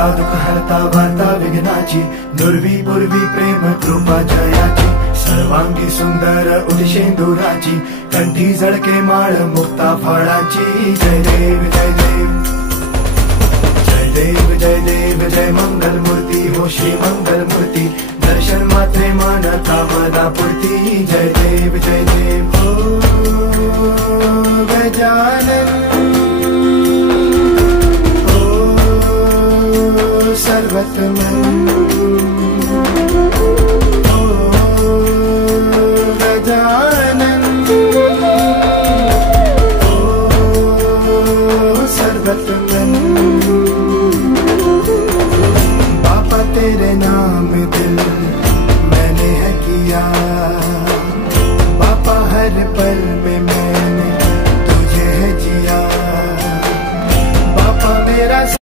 हरता दुःख हरता वार्ता विघ्नाची, दुर्वी पूर्वी प्रेम कृपा जयाची, सर्वांगी सुंदर उदिशेंदुराची, कंठी झळके माळ मुक्ता फळाची. जय देव जय देव जय देव जय देव जय मंगल मूर्ती हो श्री मंगल मूर्ती, दर्शन मात्रे मन कामना पूर्ती. जय देव जय देव हो गजानन हो सर्वतमन.